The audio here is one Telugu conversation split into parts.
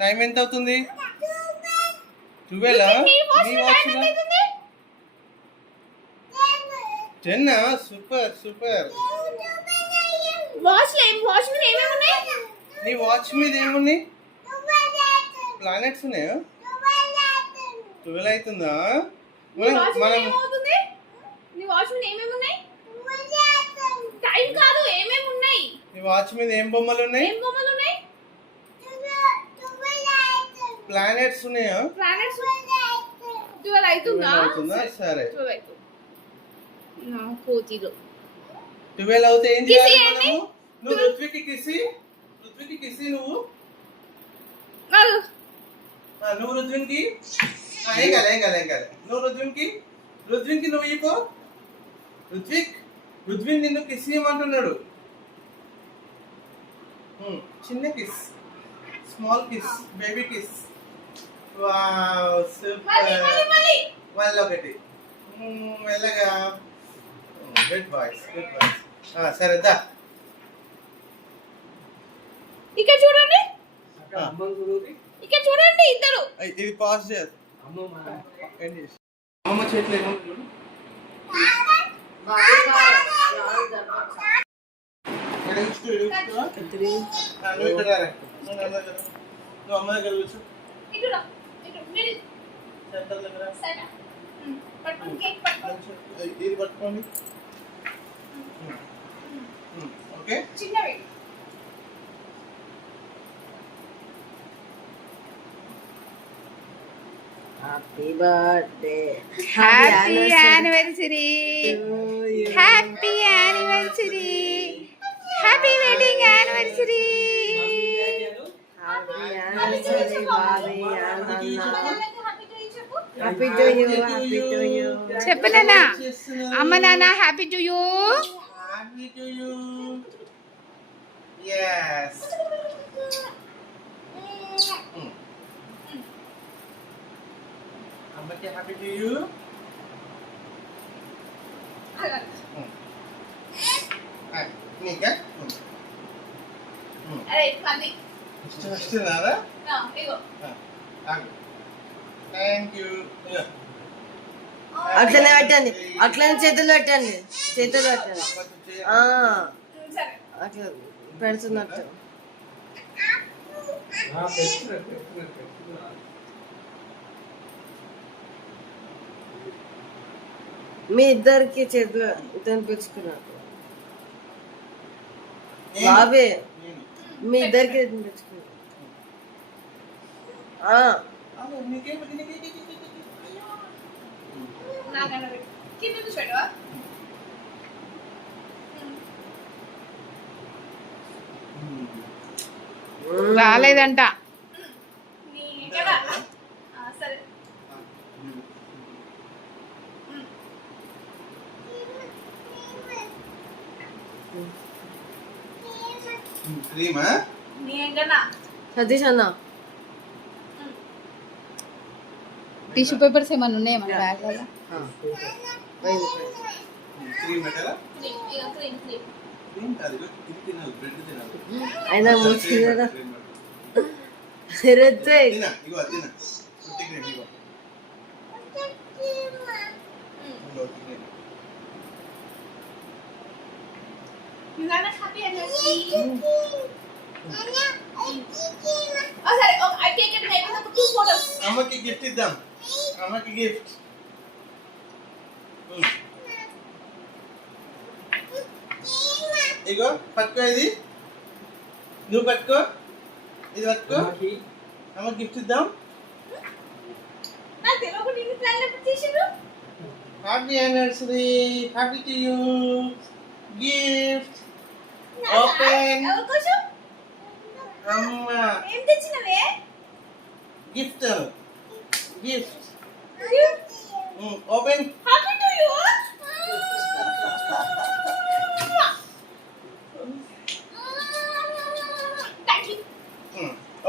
టైం ఎంత అవుతుంది? 12. నీ వాచ్లో 10. సూపర్. నీ వాచ్ మీద ఏమున్నాయి? ప్లానెట్స్ ఉన్నాయా? 12 అవుతుందా? మనం నీ వాచ్ మీద ఏం బొమ్మలు ఉన్నాయి? ప్లానెట్స్ ఉన్నాయా? 12 అవుతుందా? సరే. 12 అవుతే ఏం చేయాలి మనము? నువ్వు రుత్వికి కిసి నువ్వు నువ్వు రుద్విన్కి ఏం కాలే నువ్వు రుద్విన్కి నువ్వు ఇపో. రుద్విన్ నిన్ను కిస్ ఇవ్వమంటున్నాడు. చిన్న kiss, small kiss, baby kiss. Wow super. మళ్ళీ ఒకటి మెల్లగా. Good boys. సరే దా. ఇక్కడ చూడండి ఇద్దరు. ఇది పాస్ చేయదు. అమ్మ చేతిలో ఏముంది చూడు. నువ్వు ఇక్కడ రా. నువ్వు అమ్మ దగ్గర కూర్చో. సెంటర్ దగ్గర ఇది పట్టుకోండి. ఓకే. చిన్నవి happy birthday, happy anniversary, happy anniversary, happy wedding anniversary. Happy anniversary Bobby happy to you. చెప్పలేనా అమ్మ నాన్న? Happy to you. Yes. Ammaki happy to you. Nika. Istunnara? Thank you. అట్లనే పెట్టండి, అట్లనే చేతులు పెట్టండి. అట్లా పెడుతున్నట్టు. మీ ఇద్దరికి చేతులు తినిపించుకున్నారు బాబే. మీ ఇద్దరికి తినిపించుకున్నారు. రాలేదంట. సతీష్ అన్న, టిష్యూ పేపర్స్ ఏమన్నా ఉన్నాయా మన బ్యాగ్ లో? అయినా మూసుకున్నారా? అమ్మకి గిఫ్ట్ ఇద్దాం. అమ్మకి గిఫ్ట్. ఇగో పట్టుకో, ఇది నువ్వు పట్టుకో, ఇది పట్టుకో. అమ్మకి గిఫ్ట్ ఇద్దాం. Happy anniversary, happy to you. Gift open. అమ్మా గిఫ్ట్ ఓపెన్.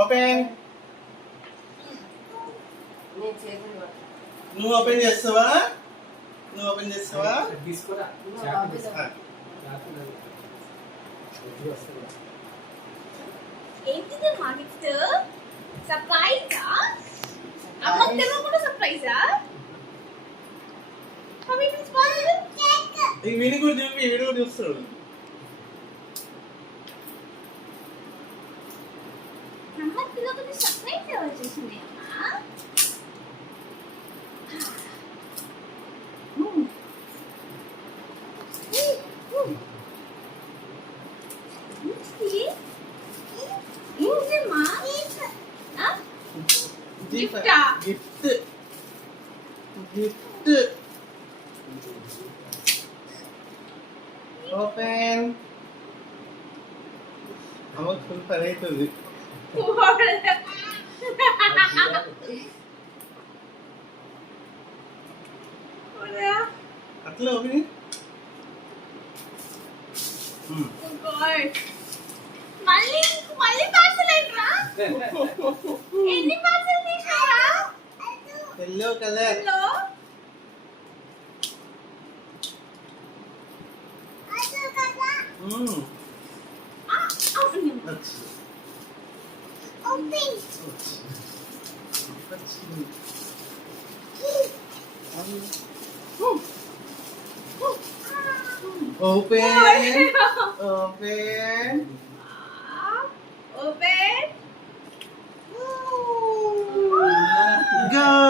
ఓపెన్. నువ్వు ఓపెన్ చేస్తావా? ఏంటిది మా గిఫ్ట్ సర్ప్రైజా అమ్మకి తెలియకుండా సర్ప్రైజా అవి ఈ వీడియో కూడా చూపి వీడియో కూడా చూస్తాడు అమ్మకి తెలియకుండా సర్ప్రైజ్ ఎవరు చేసింది అమ్మా గిఫ్టా? గిఫ్ట్ గిఫ్ట్ ఓపెన్ అమ్మకు ఫుల్ పని అవుతుంది అట్లా ఓపెన్ మళ్ళీ మళ్ళీ పార్సల్ ఏంట్రా ఎన్ని పార్సల్ తీసారా yellow colour hello open open open go